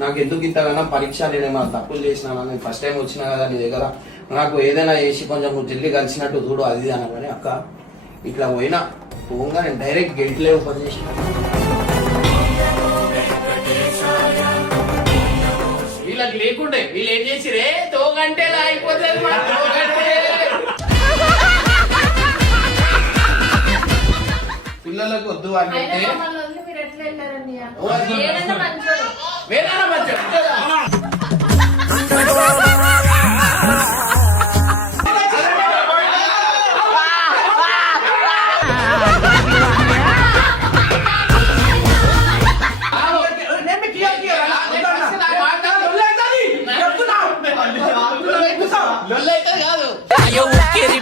నాకు ఎందుకు ఇంతగానో పరీక్ష, నేను ఏమైనా తప్పులు చేసినా, నేను ఫస్ట్ టైం వచ్చినా కదా నీ దగ్గర, నాకు ఏదైనా చేసి కొంచెం నువ్వు జల్లి కలిసినట్టు చూడు అది అనగానే అక్క ఇట్లా పోగా నేను డైరెక్ట్ గేట్లే ఓపెన్ చేసిన. వీళ్ళకి లేకుండే వీళ్ళు ఏం చేసిరే తోగంటే అయిపోతుంది మా తోగంటే. పిల్లలకు వద్దు అని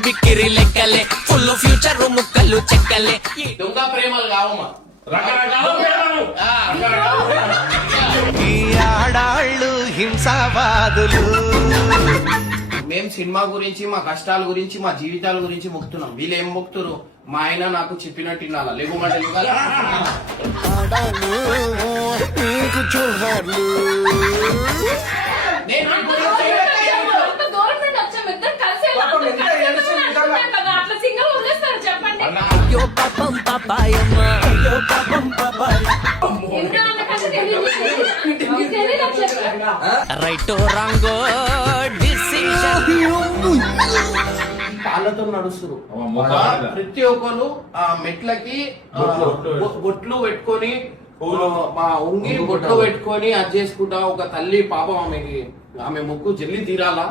బిక్కిరి లెక్కలే ఫుల్ ఫ్యూచర్ ముక్కలు చెక్కలే. దొంగ ప్రేమలు కావమ్మా, ఆడాళ్ళు హింసావాదులు. మేము సినిమా గురించి, మా కష్టాల గురించి, మా జీవితాల గురించి మొక్కుతున్నాం. వీళ్ళు ఏం మొక్కుతున్నారు? మా ఆయన నాకు చెప్పినట్టు వినాలా, లేకుంటే రైటో రాంగో కాళ్ళతో నడుస్తారు ప్రతి ఒక్కరు. ఆ మెట్లకి బొట్లు పెట్టుకొని, మా ఉంగి బొట్లు పెట్టుకొని అది చేసుకుంటా. ఒక తల్లి పాపం ఆమె ముక్కు జల్లి తీరాలా.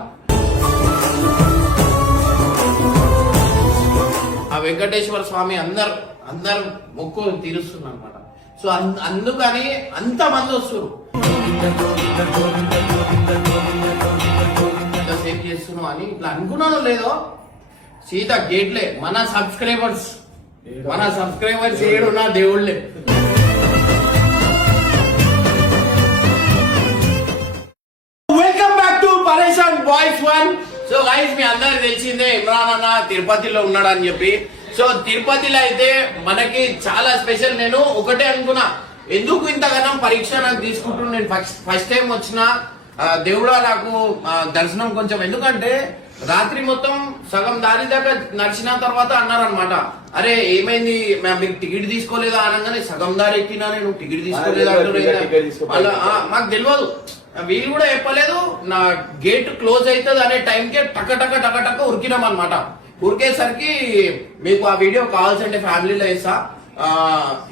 ఆ వెంకటేశ్వర స్వామి అందరు మొక్కు తీరుస్తుంది అనమాట. సో అందుకని అంత మంది వస్తారు. సేవ్ చేస్తున్నావు అని ఇట్లా అనుకున్నాను లేదో సీత గేట్లే మన సబ్స్క్రైబర్స్ ఏడు నా దేవుళ్ళే. వెల్కమ్ బ్యాక్ టు పరేషాన్ బాయ్స్ 1. సో గైస్ మీ అందరికి తెలిసిందే ఇమ్రాన్ అన్న తిరుపతిలో ఉన్నాడు అని చెప్పి. సో తిరుపతిలో అయితే మనకి చాలా స్పెషల్. నేను ఒకటే అనుకున్నా, ఎందుకు ఇంతగానం పరీక్ష నాకు తీసుకుంటున్నా. నేను ఫస్ట్ టైం వచ్చిన దేవుడా నాకు దర్శనం కొంచెం, ఎందుకంటే రాత్రి మొత్తం సగం దారి దాకా నడిచిన తర్వాత అన్నారనమాట, అరే ఏమైంది మీరు టికెట్ తీసుకోలేదా అనగానే సగం దారి ఎక్కినా నేను టికెట్ తీసుకోలేదా మాకు తెలియదు. వీళ్ళు కూడా చెప్పలేదు. నా గేట్ క్లోజ్ అవుతుంది అనే టైంకే టక ఉరికినాం అనమాట. ఉరికేసరికి మీకు ఆ వీడియో కావాల్సింటే ఫ్యామిలీలో వేస్తా.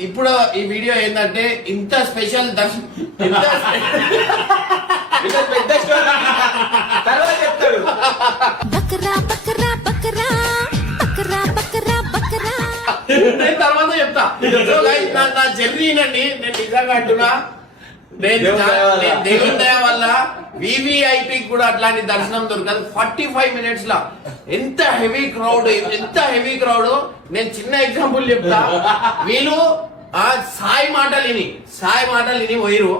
ఇప్పుడు ఈ వీడియో ఏంటంటే ఇంత స్పెషల్ నేను తర్వాత చెప్తా. నా జర్నీనండి, నేను నిజంగా అంటున్నా, దేవుని దయ వల్ల వివిఐపి కూడా అట్లాంటి దర్శనం దొరకదు. 45 minutes లా ఎంత హెవీ క్రౌడ్. నేను చిన్న ఎగ్జాంపుల్ చెప్తా. వీళ్ళు సాయి మాటలు విని పోయిరు.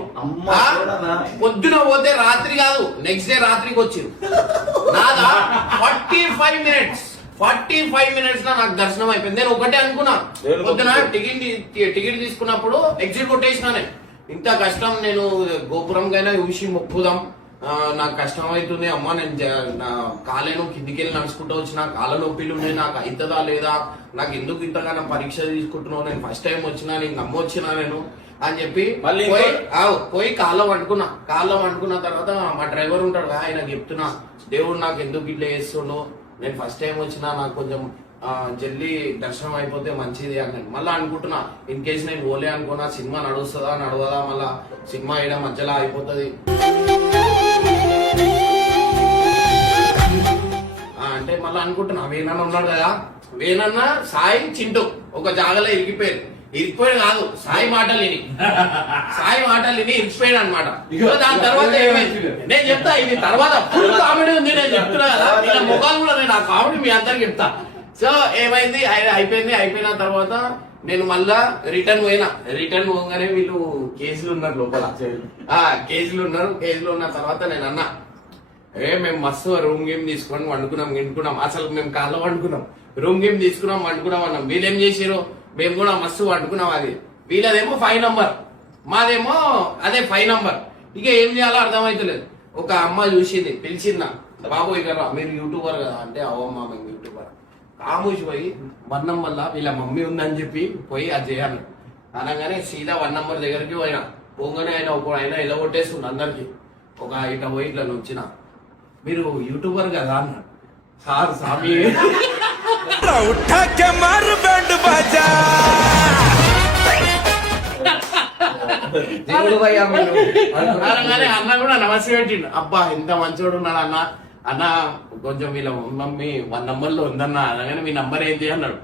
పొద్దున పోతే రాత్రి కాదు, నెక్స్ట్ డే రాత్రికి వచ్చిరు. నాదా 45 minutes లో నాకు దర్శనం అయిపోయింది. నేను ఒకటే అనుకున్నా, పొద్దున టికెట్ తీసుకున్నప్పుడు ఎగ్జిట్ కొట్టేసినానే. ఇంత కష్టం, నేను గోపురంకైనా చూసి మొక్కుదాం, నాకు కష్టం అవుతుంది అమ్మ, నేను నా కాలేను కిందికెళ్ళి నడుచుకుంటూ వచ్చిన కాళ్ళ నొప్పిలు ఉన్నాయి, నాకు అవుతుందా లేదా, నాకు ఎందుకు ఇంతగానో పరీక్ష తీసుకుంటున్నావు, నేను ఫస్ట్ టైం వచ్చినా, నేను నమ్మొచ్చినా నేను అని చెప్పి పోయి కాళ్ళ వండుకున్న తర్వాత మా డ్రైవర్ ఉంటాడు, ఆయన చెప్తున్నా దేవుడు నాకు ఎందుకు ఇట్లా చేస్తుండో, నేను ఫస్ట్ టైం వచ్చినా, నాకు కొంచెం జల్దీ దర్శనం అయిపోతే మంచిది అని మళ్ళీ అనుకుంటున్నా. ఇన్ కేసు నేను పోలే అనుకున్నా, సినిమా నడుస్తుందా నడవదా, మళ్ళా సినిమా వేయడం మధ్యలో అయిపోతుంది అంటే మళ్ళీ అనుకుంటున్నా. వేనన్న ఉన్నాడు కదా, వేనన్న సాయి చింటూ ఒక జాగలో ఇరికిపోయాడు కాదు, సాయి మాటలు విని ఇరికిపోయాడు అనమాట. దాని తర్వాత నేను చెప్తా, ఇది తర్వాత ఫుల్ కామెడీ ఉంది, నేను చెప్తున్నా కదా, ఇలా ముఖాలు కూడా నేను ఆ కామెడీ మీ అందరికి చెప్తా. సో ఏమైంది, అయిపోయిన తర్వాత నేను మళ్ళా రిటర్న్ పోగానే వీళ్ళు కేసులు ఉన్నారు లోపల. కేసులు ఉన్న తర్వాత నేను అన్నా, మేము మస్తు రూమ్ గేమ్ తీసుకొని వండుకున్నాం. అసలు మేము కాళ్ళ వండుకున్నాం, రూమ్ గేమ్ తీసుకున్నాం, వండుకున్నాం అన్నాం. వీళ్ళేం చేసారు, మేము కూడా మస్తు వండుకున్నాం. అది వీళ్ళదేమో 5 number, మాదేమో అదే 5 number. ఇక ఏం చేయాలో అర్థమైతలేదు. ఒక అమ్మ చూసింది, పిలిచిందా, బాబు ఇక్కడ రా, మీరు యూట్యూబర్ కదా అంటే, అవమ్మా మేము యూట్యూబర్. కామూసి పోయి 1 నంబర్ లా వీళ్ళ మమ్మీ ఉందని చెప్పి పోయి అది చేయాలి అనగానే సీదా 1 నంబర్ దగ్గరికి పోయినా. పోగానే ఆయన ఇలా కొట్టేస్తుంది అందరికి. ఒక ఇట్లా పోయి ఇట్లా వచ్చిన, మీరు యూట్యూబర్ కదా అన్నాడు. సార్ స్వామి అనగానే అన్న కూడా నమస్తే పెట్టిండు. అబ్బా ఎంత మంచోడు ఉన్నాడు అన్న. అన్న కొంచెం వీళ్ళ మమ్మీ 1 నంబర్ లో ఉందన్న అనగానే మీ నంబర్ ఏంటి అన్నాడు.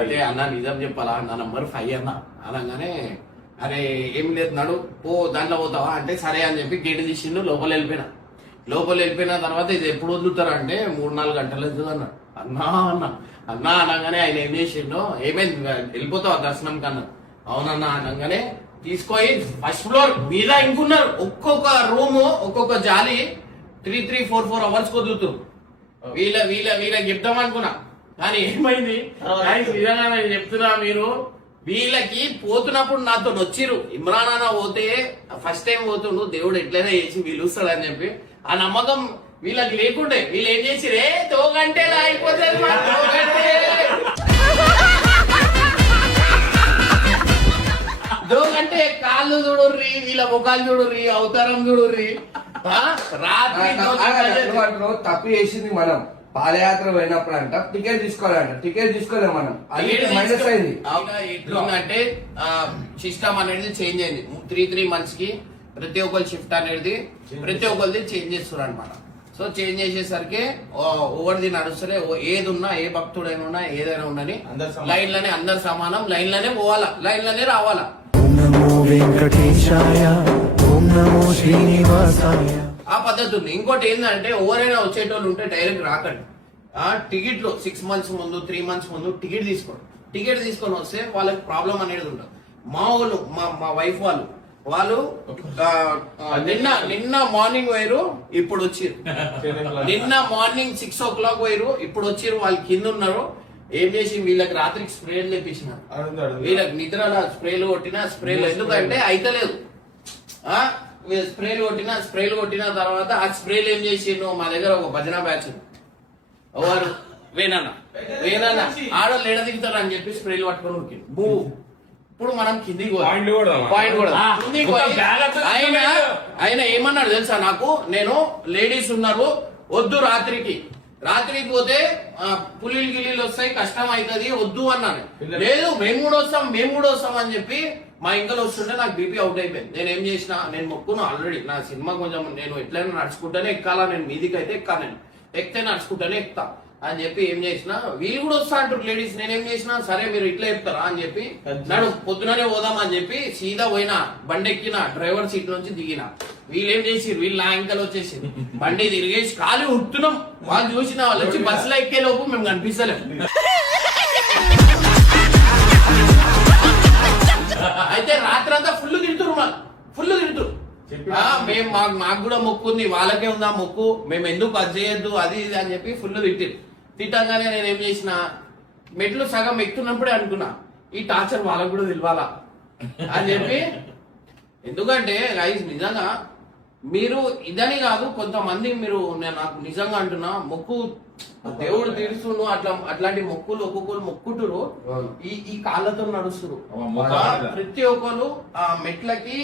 అయితే అన్న నిజం చెప్పాలా, నా నంబర్ 5 అన్న అనగానే, అరే ఏం లేదు నడు పో దాంట్లో పోతావా అంటే సరే అని చెప్పి గేట్ తీసిండు. లోపల వెళ్ళిపోయిన తర్వాత ఇది ఎప్పుడు వదులుతారా అంటే 3-4 గంటలు అవుతుంది అన్నాడు. అన్నా అనగానే ఆయన ఏం చేసిండో, ఏమైంది వెళ్ళిపోతావా దర్శనం కన్నా, అవునన్నా అనగానే తీసుకొని ఫస్ట్ ఫ్లోర్ మీద ఇంకున్నారు. ఒక్కొక్క రూము ఒక్కొక్క జాలి 3-4 అవర్స్ కుదురుతారు. వీళ్ళకి చెప్తాం అనుకున్నా, కానీ ఏమైంది నిజంగా నేను చెప్తున్నా, మీరు వీళ్ళకి పోతున్నప్పుడు నాతో వచ్చిర్రు. ఇమ్రాన్ అన్న పోతే ఫస్ట్ టైం పోతుండు, దేవుడు ఎట్లయినా చేసి పిలుస్తాడు అని చెప్పి ఆ నమ్మకం వీళ్ళకి లేకుండే వీళ్ళు ఏం చేసిరే, తోగంటే అయిపోతుంది దోగంటే కాళ్ళు చూడుర్రి, వీళ్ళ ముఖాలు చూడుర్రి, అవతారం చూడుర్రి. రాత్రి తప్పు చేసింది మనం. పాదయాత్ర పోయినప్పుడు అంట టికెట్ తీసుకోవాలంట, టికెట్ తీసుకోలేము మనం. మైనస్ అయింది. ఎట్లుందంటే సిస్టమ్ అనేది చేంజ్ అయింది. 3 months కి ప్రతి ఒక్కరు షిఫ్ట్ అనేది ప్రతి ఒక్కరిది చేంజ్ చేస్తారు అనమాట. సో చేంజ్ చేసేసరికి ఓవర్ది నడుస్తలే. ఏది ఉన్నా, ఏ భక్తుడైనా ఉన్నా, ఏదైనా ఉండని లైన్ లోనే అందరు సమానం, లైన్ లోనే పోవాలా, లైన్ లోనే రావాలా. ఆ పద్ధతి ఉంది. ఇంకోటి ఏంటంటే ఎవరైనా వచ్చేటోళ్ళు ఉంటే డైరెక్ట్ రాకండి. టికెట్లు 6 months ముందు 3 months ముందు టికెట్ తీసుకోండి. టికెట్ తీసుకొని వస్తే వాళ్ళకి ప్రాబ్లం అనేది ఉండదు. మా వాళ్ళు మా వైఫ్ వాళ్ళు నిన్న మార్నింగ్ పోయారు, ఇప్పుడు వచ్చిర్రు. నిన్న మార్నింగ్ 6 o'clock పోయారు, ఇప్పుడు వచ్చిర్రు. వాళ్ళు కింద ఉన్నారు. ఏం చేసి వీళ్ళకి రాత్రికి స్ప్రేలు తెప్పించిన, వీళ్ళకి నిద్రలో స్ప్రేలు కొట్టిన. స్ప్రేలు ఎందుకంటే అయితలేదు. స్ప్రేలు కొట్టిన తర్వాత ఆ స్ప్రేలు ఏం చేసిండు, మా దగ్గర ఒక భజన బ్యాచ్ ఎవరు వేనన్న ఆడోళ్ళు ఎడ దిగుతారు అని చెప్పి స్ప్రేలు పట్టుకొని ఉరికిండు. బూ ఇప్పుడు మనం కిందికి పాయింట్ కూడా ఆయన ఏమన్నాడు తెలుసా నాకు, నేను లేడీస్ ఉన్నారు వద్దు, రాత్రికి పోతే పులిలు గిల్లీలు వస్తాయి, కష్టం అవుతుంది, వద్దు అన్నాను. లేదు మేము కూడా వస్తాం అని చెప్పి మా ఇంట్లో వస్తుంటే నాకు బీపీ అవుట్ అయిపోయింది. నేను ఏం చేసిన, నేను మొక్కును ఆల్రెడీ నా సినిమా కొంచెం నేను ఎట్లయినా నడుచుకుంటూనే ఎక్కాలా, నేను మీదికి అయితే ఎక్కా, నేను ఎక్కితే నడుచుకుంటూనే ఎక్కుతా అని చెప్పి ఏం చేసిన, వీళ్ళు కూడా వస్తా అంటారు లేడీస్. నేనేం చేసిన, సరే మీరు ఇట్లా చెప్తారా అని చెప్పి నడు పొద్దుననే పోదాం అని చెప్పి సీదా పోయినా, బండి ఎక్కిన, డ్రైవర్ సీట్ నుంచి దిగిన. వీళ్ళేం చేసిరు, వీళ్ళు నా ఇంకలు వచ్చేసి బండి తిరిగేసి ఖాళీ ఉడుతున్నాం. వాళ్ళు చూసిన వాళ్ళు వచ్చి బస్సులో ఎక్కే లోపు మేము కనిపిస్తలేం. అయితే రాత్రంతా ఫుల్ తింటురు. మేము మాకు కూడా మొక్కు ఉంది, వాళ్ళకే ఉందా మొక్కు, మేము ఎందుకు అది చేయొద్దు అది ఇది అని చెప్పి ఫుల్ తిట్టంగానే నేను ఏం చేసిన, మెట్లు సగం ఎక్కుతున్నప్పుడే అనుకున్నా ఈ టార్చర్ వాళ్ళకు కూడా తెలియాలా అని చెప్పి. ఎందుకంటే గైస్ నిజంగా మీరు ఇదని కాదు, కొంతమంది మీరు నాకు నిజంగా అంటున్నా, మొక్కు దేవుడు తీరుస్తుండు, అట్లాంటి మొక్కులు ఒక్కొక్కరు మొక్కుంటురు, ఈ కాళ్ళతో నడుస్తురు. ప్రతి ఒక్కరు ఆ మెట్లకి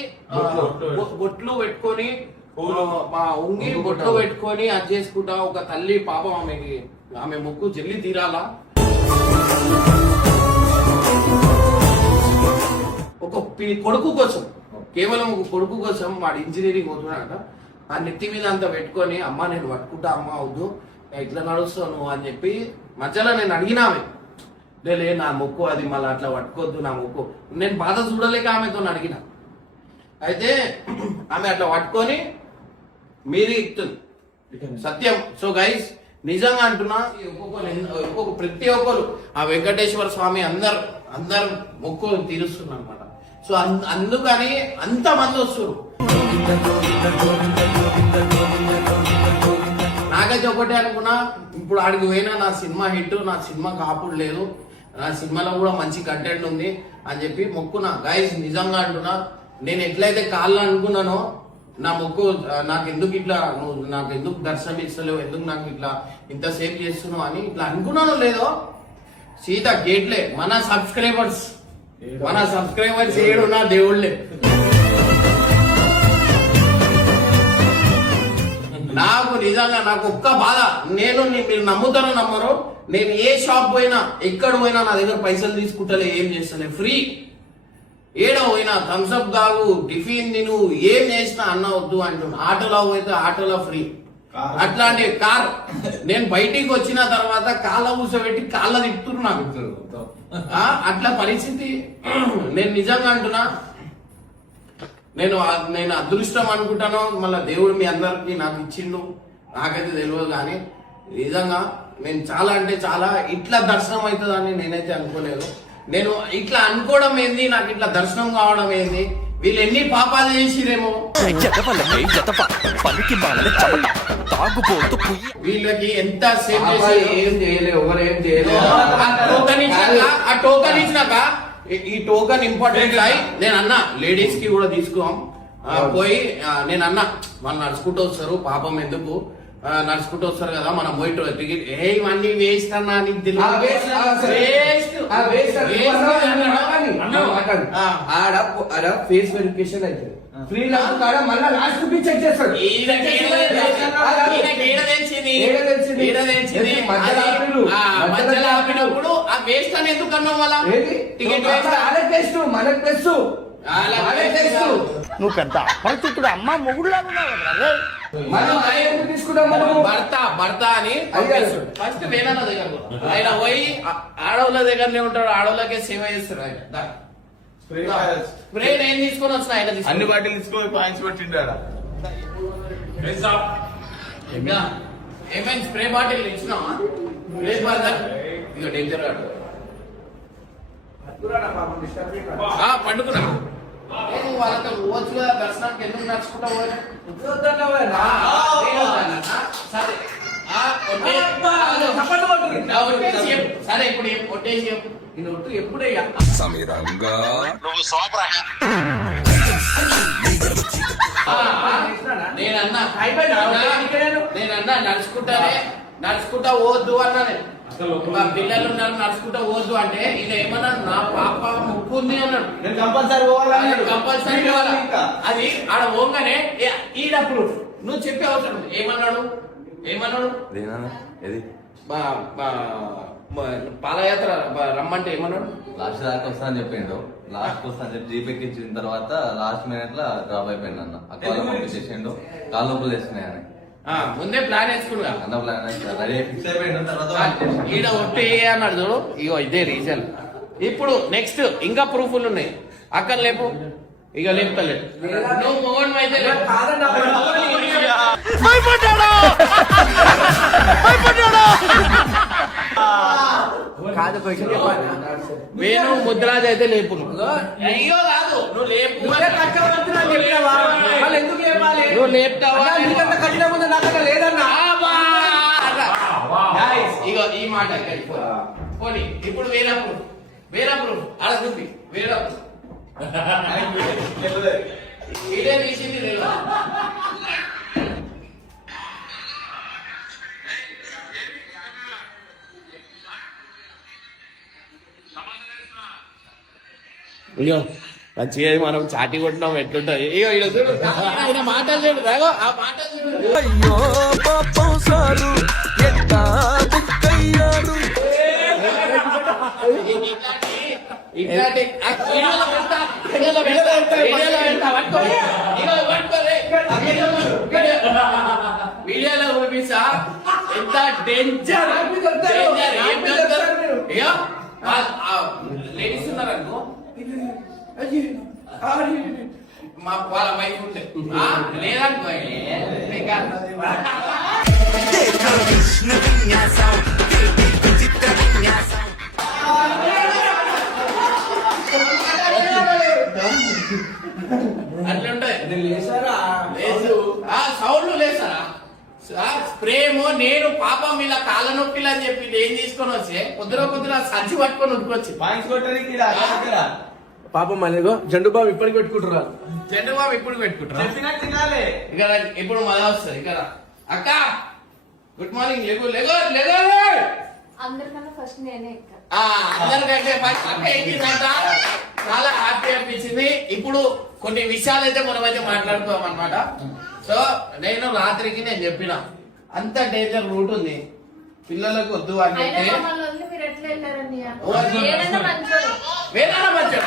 బొట్లు పెట్టుకొని, ఉంగి బొట్లు పెట్టుకొని అది చేసుకుంటా. ఒక తల్లి పాపం ఆమె మొక్కు జల్లి తీరాలా. ఒక కొడుకు కోసం, కేవలం ఒక కొడుకు కోసం వాడు ఇంజనీరింగ్ అవుతున్నాడట. ఆ నెత్తి మీద అంతా పెట్టుకొని, అమ్మ నేను పట్టుకుంటా, అమ్మ అవుద్దు ఇట్లా నడుస్తాను అని చెప్పి మధ్యలో నేను అడిగినామె, లే నా మొక్కు అది మళ్ళీ అట్లా పట్టుకోవద్దు నా మొక్కు. నేను బాధ చూడలేక ఆమెతో అడిగిన. అయితే ఆమె అట్లా పట్టుకొని మీది ఎక్కుతుంది సత్యం. సో గైస్ నిజంగా అంటున్నా, ఒక్కొక్క ప్రతి ఒక్కరు ఆ వెంకటేశ్వర స్వామి అందరు మొక్కులు తీరుస్తున్నారు అనమాట. సో అందుకని అంతమంది వస్తారు. నాకైతే ఒకటే అనుకున్నా, ఇప్పుడు ఆడికి పోయినా నా సినిమా హిట్, నా సినిమా కాపుడు లేదు, నా సినిమాలో కూడా మంచి కంటెంట్ ఉంది అని చెప్పి మొక్కున్నా. గైస్ నిజంగా అంటున్నా, నేను ఎట్లయితే కాళ్ళు అనుకున్నానో నా మొక్కు నాకు ఎందుకు ఇట్లా నువ్వు నాకు ఎందుకు దర్శనం ఇస్తలేవు, ఎందుకు నాకు ఇట్లా ఇంతసేపు చేస్తున్నావు అని ఇట్లా అనుకున్నాను లేదో సీత గేట్లే మన సబ్స్క్రైబర్స్ ఏడున్నా దేవుళ్ళే. నాకు నిజంగా నాకు ఒక్క బాధ, మీరు నమ్ముతారో నమ్మరో, నేను ఏ షాప్ పోయినా ఎక్కడ పోయినా నా దగ్గర పైసలు తీసుకుంటలే, ఏం చేస్తలే, ఫ్రీ. ఏడ పోయినా థమ్స్అప్ తాగు, టిఫిన్ తిను, ఏం చేసినా అన్న వద్దు అంటున్నా. ఆటోలో పోతే ఆటోలో ఫ్రీ. అట్లాంటి కార్ నేను బయటికి వచ్చిన తర్వాత కాళ్ళ కూర్చోబెట్టి కాళ్ళ తిప్పుతున్నారు నాకు. అట్లా పరిస్థితి. నేను నిజంగా అంటున్నా, నేను అదృష్టం అనుకుంటాను, మళ్ళీ దేవుడు మీ అందరికి నాకు ఇచ్చిండు, నాకైతే తెలియదు. కానీ నిజంగా నేను చాలా అంటే చాలా ఇట్లా దర్శనం అవుతుందని నేనైతే అనుకోలేదు. నేను ఇట్లా అనుకోవడం ఏంది, నాకు ఇట్లా దర్శనం కావడం ఏంది, వీళ్ళు ఎన్ని పాపాలు చేసిరేమో, వీళ్ళకి ఎంత సేవ్ చేసి ఏం చేయలేదు, ఎవరు ఏం చేయలేదు. ఆ టోకన్ ఇచ్చినాక ఈ టోకన్ ఇంపార్టెంట్ అయి నేను అన్నా లేడీస్ కి కూడా తీసుకోం పోయి, నేను అన్నా వాళ్ళు నడుచుకుంటూ వస్తారు, పాపం ఎందుకు నడుచుకుంటూ వస్తారు కదా, మనం పోయి టికెట్ ఇవన్నీ వేస్ట్ అన్నా, నీకు ఆడ ఫేస్ వెరిఫికేషన్ అయితే ఫ్రీ కాడ మళ్ళీ లాస్ట్ చెక్ చేస్తాడు. మధ్యలో ఆ వేస్ట్ అని ఎందుకు అన్నావు మళ్ళా? టికెట్ టెస్ట్ మనకు టెస్ట్ నువ్వు పెద్ద అపరిచితుడు అమ్మ మొగుడులాగా తీసుకుంటాం మనం భర్త అని ఫస్ట్ వేనా దగ్గర ఆయన పోయి ఆడవాళ్ళ దగ్గరనే ఉంటాడు, ఆడవాళ్ళకే సేవ చేస్తారు ఆయన. స్ప్రే నేను తీసుకొని వచ్చిన ఆయన అన్ని బాటిల్ తీసుకొని పాయింట్స్ పెట్టిండారా? ఏమైంది? స్ప్రే బాటిల్ ఇచ్చినావా? ఇక డేంజర్ పండుకున్నా వాళ్ళకి వచ్చుగా దర్శనానికి ఎందుకు నడుచుకుంటా సరే ఇప్పుడు కొట్టేసి ఎప్పుడయ్యా నేనన్నా నడుచుకుంటా పోవద్దు అన్నా. నేను పిల్లలు ఉన్నారు నడుచుకుంటా పోవద్దు అంటే ఇలా ఏమన్నా నా పాప ముక్కు ఉంది అన్నాడు. కంపల్సరీ అది ఆడ పోగానే ఈడప్పుడు నువ్వు చెప్పే అవసరం ఏమన్నాడు పాదయాత్ర రమ్మంటే ఏమన్నాడు? లాస్ట్ దాకా వస్తా అని చెప్పిండు. లాస్ట్ వస్తా అని చెప్పి జీపేకి ఇచ్చిన తర్వాత లాస్ట్ మినిట్ లో డ్రాప్ అయిపోయింది అన్న. అక్కడ పంపించేసిండు, కాళ్ళు నొప్పులు వేస్తున్నాయని ముందే ప్లాన్ వేసుకున్నా. అన్న ప్లాన్ రెడీ ఫిక్స్ అయిపోయిండు. తర్వాత ఈడ ఒట్టే అన్నాడు చూడు, ఇగో ఇదే రీజన్. ఇప్పుడు నెక్స్ట్ ఇంకా ప్రూఫ్లు ఉన్నాయి. అక్కడ లేపు, ఇక లేపుతలేదు. నువ్వు మొగన్ అయితే వేణు ముద్రాజ్ అయితే లేపు. అయ్యో కాదు, నువ్వు లేపు. నువ్వు లేపుతావా? లేదన్నా ఇగో ఈ మాట పోనీ. ఇప్పుడు వేరప్పుడు అలా చూపి వేరప్పుడు ఇదే తీసింది తెలియదు. ఇగో మంచిగా మనం చాటి కొట్టినాం ఎట్లుంటది. ఇగో ఇక చూడు ఆయన మాటలు చూడు, రాగో ఆ మాటలు చూడు. అయ్యో పాపం సారు ఎట్టా బుక్కయ్యారు. ఇట్లాంటి వీడియోలో చూపిస్తా ఎంత డేంజర్. లేడీస్ ఉన్నారనుకో, మా వాళ్ళ వైఫ్ ఉంటే లేదనుకో అట్లుంటాయి. సౌండ్లు లేసారా? స్ప్రేమో నేను పాపం ఇలా కాళ్ళ నొప్పిలు అని చెప్పి ఏం తీసుకొని వచ్చి కొద్దిగా సంచి పట్టుకొని ఉట్టుకొచ్చి పాయింట్స్ కొట్టడానికి పాపం మనగో జండు బాబు ఇప్పటికి పెట్టుకుంటున్నారు. చంద్రబాబు ఇప్పుడు పెట్టుకుంటారా చెప్పినట్టు తినాలి. ఇక ఇప్పుడు మళ్ళా వస్తుంది ఇక అక్క good morning Lego Lego Lego అందరికన్నా ఫస్ట్ నేనే ఎక్కా. అందరికంటే ఫస్ట్ అక్క ఎక్కిందంట. చాలా హ్యాపీ అనిపించింది. ఇప్పుడు కొన్ని విషయాలు అయితే మనమైతే మాట్లాడుకోం అనమాట. సో నేను రాత్రికి నేను చెప్పిన అంత డేంజర్ రూట్ ఉంది పిల్లలకు వద్దు అని అయినా చెప్తే మమ్మల్ని వదిలి మీరు ఎట్లా వెళ్ళారండి? ఓ, ఏదైనా మంచోడు. వేరే మంచిగా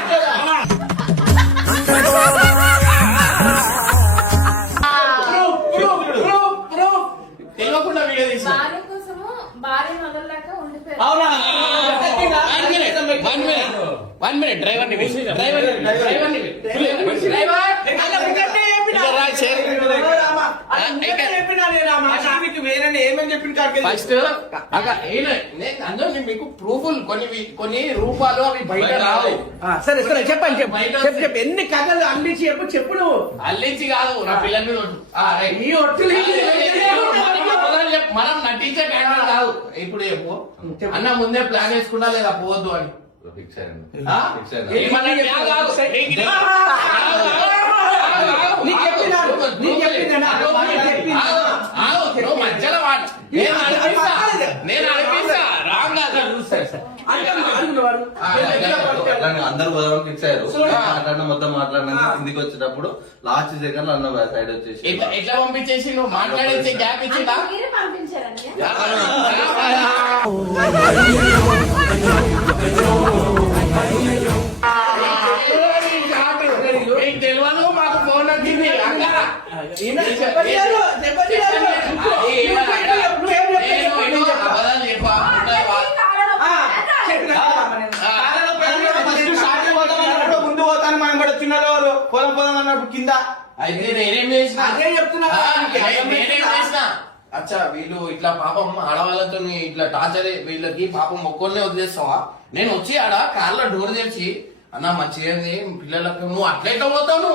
తెలియకుండా వీడియో తీసిన భార్య కోసము భార్య వదలలేక ఉండిపోయారు. అవునా? వన్ మినిట్ డ్రైవర్ ని ఏమని చెప్పిన ఫస్ట్ అందరూ మీకు ప్రూఫ్లు కొన్ని రూపాలు అవి బయట రావు. సరే సరే చెప్పండి బయట చెప్పు చెప్పు ఎన్ని కథలు అందించి చెప్పు నువ్వు. అల్లించి కాదు నా పిల్లల మీద ఒట్టు. ఈ ఒట్టులు మనం నటించే క్యారెక్టర్ కాదు. ఇప్పుడు చెప్పు అన్న ముందే ప్లాన్ వేసుకున్నా లేదా పోవద్దు అని ఫిక్స్ అయ్యండి. ఆ? ఫిక్స్ అయ్యండి. ఏమన్నా కాదు, కాదు. నీకు చెప్పినారు, నీకు చెప్పినా? నువ్వు మధ్యలో వాడు. నేను అనిపిస్తా రాంగ్ కాదు. అట్లానే అందరూ పోదామని ఫిక్స్ అయ్యారు. మాట్లాడిన మొత్తం మాట్లాడినా కిందికి వచ్చేటప్పుడు లాస్ట్ సెకండ్ అన్న సైడ్ వచ్చేసి ఎట్లా పంపించేసి నువ్వు మాట్లాడేసి గ్యాప్ ఇచ్చిందా? మీరే పంపించారండి. మీకు తెలియదు మాకు ఫోన్ వచ్చింది అబద్ధాలు చెప్పా ముందు పోతాను మనం కూడా చిన్నలో పొలం పొలం అన్నప్పుడు కింద అయితే నేనేం చేసిన అదే చెప్తున్నా. నేనేం చేసిన అచ్చా వీళ్ళు ఇట్లా పాపం ఆడవాళ్ళతో ఇట్లా టార్చర్ వీళ్ళకి పాపం ఒక్కరినే వదిలేస్తావా? నేను వచ్చి ఆడ కార్లో డోర్ తెరిచి అన్న మంచిగా పిల్లలకు నువ్వు అట్లయితే పోతావు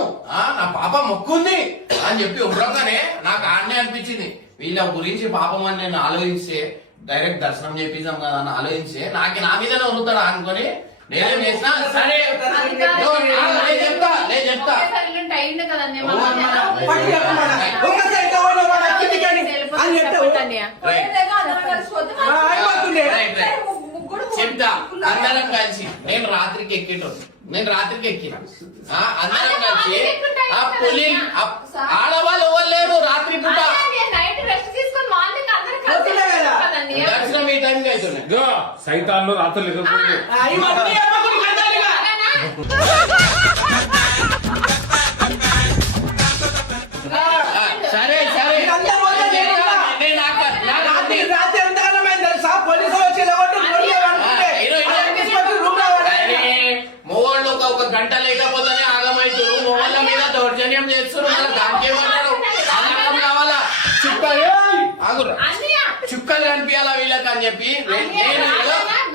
నా పాప మొక్కుంది అని చెప్పి ఉగ్రంగానే నాకు ఆడనే అనిపించింది. వీళ్ళ గురించి పాపం అని నేను ఆలోచిస్తే డైరెక్ట్ దర్శనం చేపిస్తాం కదా అని ఆలోచిస్తే నా మీదనే వదులుతాడా అనుకొని నేనేం చేసినా సరే నేను చెప్తా అయింది కదండి చెప్తా అందరం కలిసి నేను రాత్రికి ఎక్కిన అందరం కలిసి ఆ పులి ఆడవాళ్ళు ఎవరు లేరు రాత్రి పూట దర్శనం ఈ టైంకి అవుతున్నాయి. సైతాన్లో రాత్రులు ఎదుర్కొంది. సరే సరే మొగోళ్ళు ఒక గంట లేకపోతేనే ఆగమవుతారు. మొగోళ్ళ మీద దౌర్జన్యం చేస్తున్నారు. దానికి ఏమన్నారు అన్నం కావాలా ఆగురు చుక్కలు కనిపించాలా వీళ్ళకి అని చెప్పి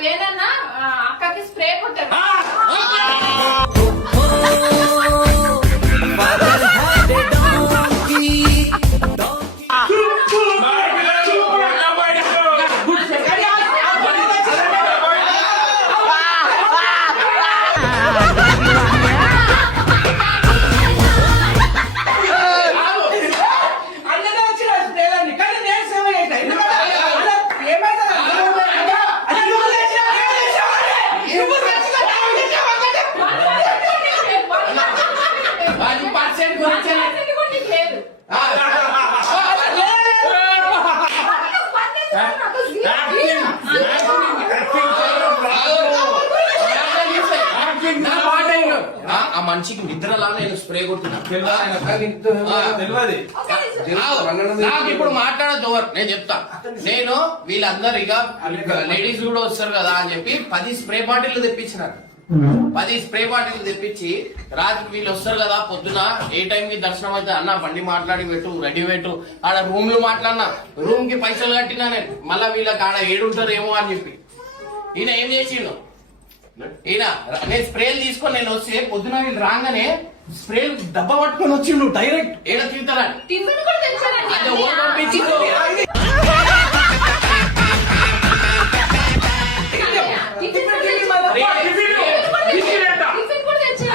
వేదన్నా అక్కకి స్ప్రే కొట్టారు. ఆ మనిషికి నిద్రలా నేను స్ప్రే కొట్టినా నాకు ఇప్పుడు మాట్లాడదు ఎవరు నేను చెప్తా. నేను వీళ్ళందరూ ఇక లేడీస్ కూడా వస్తారు కదా అని చెప్పి 10 స్ప్రే బాటిల్ తెప్పించినారు. 10 స్ప్రే బాటిల్ తెప్పించి రాత్రి వీళ్ళు వస్తారు కదా పొద్దున ఏ టైంకి దర్శనం అయితే అన్న బండి మాట్లాడి పెట్టు రెడీ పెట్టు ఆడ రూమ్ లో మాట్లాడినా రూమ్ కి పైసలు కట్టినా నేను మళ్ళా వీళ్ళకి ఆడ ఏడుంటారు ఏమో అని చెప్పి ఈయన ఏం చేసిండు ఈయన నేను స్ప్రేలు తీసుకొని నేను వస్తే పొద్దున వీళ్ళు రాగానే స్ప్రేలు డబ్బా పట్టుకొని వచ్చిండు డైరెక్ట్ ఏడ తింటారా టిఫిన్ కూడా తెచ్చారండి. అంటే ఓటు పంపించిండు. టిఫిన్ కూడా తెచ్చారు.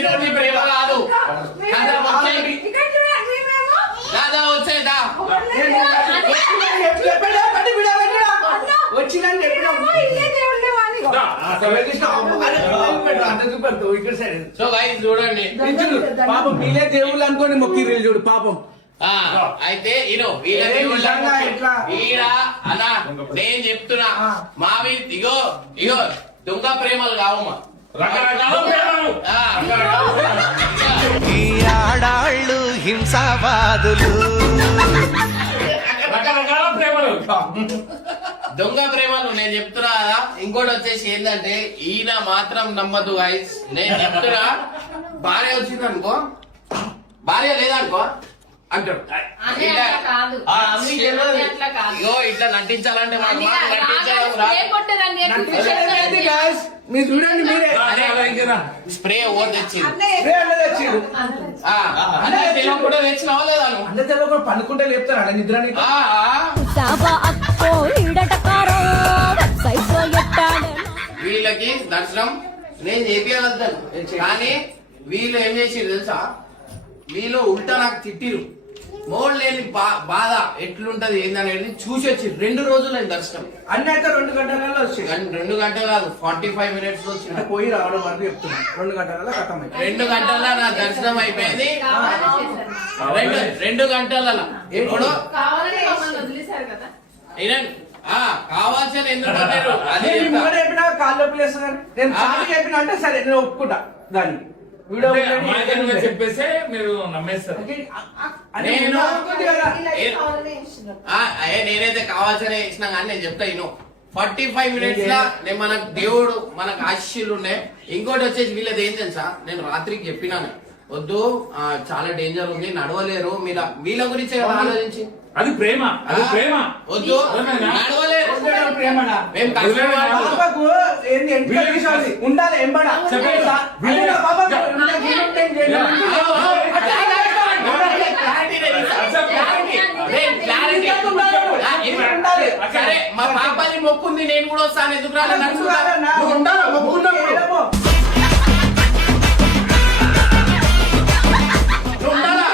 ఇచ్చినోడి ప్రేమ కాదు. కదా వచ్చేయండి. దాదా వచ్చేదా వచ్చిందని చెప్పినాము అంత చూపెడతావు ఇక్కడ సైడ్ సో గైస్ చూడండి. పాపం వీళ్ళే దేవుళ్ళు అనుకోని మొక్కిర్రు చూడు పాపం. ఆ అయితే ఇను వీళ్ళ ఏ దేవుళ్ళ నిజంగా ఇట్లా? ఈడ అలా నేను చెప్తున్నా మావి ఇగో దొంగ ప్రేమలు కావమ్మా. రకరకాల ప్రేమలు. ఈ ఆడాళ్ళు హింసావాదులు రకరకాల ప్రేమలు. దొంగ ప్రేమలు నేను చెప్తున్నా కదా. ఇంకోటి వచ్చేసి ఏంటంటే ఈయన మాత్రం నమ్మదు గైస్. నేను చెప్తున్నా భార్య వచ్చింది అనుకో, భార్య లేదనుకో అంటాడు. అదే అట్లా కాదు. అదే అట్లా కాదు. ఇగో ఇట్లా నటించాలంటే మాకు అది మాకు నటించడం రా. స్ప్రే కొట్టదండి. నటించలేదు guys. మీరు చూడండి మీరే అరే స్ప్రే ఓ తెచ్చింది. ఇదే అన్నది వచ్చిండు. ఆ, అదే తెలుగు కూడా తెచ్చినావా లేదా నువ్వు? అందరి తెలుగు కూడా పండుకుంటే లేపుతారు అలా నిద్ర నీకు. ఆ, ఆ. సాబా అక్కో ఈడటకారో వెబ్సైట్లో ఎట్టాడే వీళ్ళకి దర్శనం నేను చేపియవద్దాను, కానీ వీళ్ళు ఏం చేసిరు తెలుసా? వీళ్ళు ఉల్టా నాకు తిట్టిరు. మోడ్ లేని బాధ ఎట్లుంటది ఏందనేది చూసి వచ్చి 2 రోజులైంది దర్శనం. అన్న అయితే 2 గంటలలో వచ్చి 2 గంటలు కాదు 45 మినిట్స్ లో వచ్చిన. పోయి రావడం వరకు చెప్తున్నా 2 గంటలలో ఖతం అయింది. 2 గంటల్లో నా దర్శనం అయిపోయింది. 2 గంటలలో ఇప్పుడు కావాలని మమ్మల్ని వదిలేశారు కదా. వినండి. కావాల్సిన ఎందుకు కొట్టారు? అది నేను చెప్తా. ముంగట చెప్పినా కాళ్ళు నొప్పి లేస్తుంది. నేను చాలు చెప్పినా అంటే సరే నేను ఒప్పుకుంటా దానికి. వీడియో అంటే ఉందని అమాయకంగా చెప్పేస్తే మీరు నమ్మేస్తారు. అంటే నేను ఉంటుంది కదా. నేనైతే కావాల్సిన ఇచ్చినా కానీ నేను చెప్తా ఇను 45 మినిట్స్ లా నేను మనకు దేవుడు మనకు ఆశీస్సులు ఉండే. ఇంకోటి వచ్చేసి వీళ్ళది ఏం తెలుసా? నేను రాత్రికి చెప్పినాను వద్దు, చాలా డేంజర్ ఉంది, నడవలేరు. మీరు వీళ్ళ గురించి ఆలోచించి అది ప్రేమ, అది ప్రేమ. వద్దు, ఏమైనా? నడవలేరు. ఉండడం ప్రేమనా? మేము కష్టపడాలి. పాపకు ఏంది ఎంపిక తీసుకోవాలి. ఉండాలి ఎంబడా. చెప్పండి. అదే పాపకు ఉండే గుణం ఏం చేయాలి? సరే మా పాపని మొక్కుంది, నేను కూడా వస్తాను. ఎందుకు రాలేదు? నువ్వు ఉండాలి మొక్కున్నప్పుడు. నువ్వు ఉండాలా?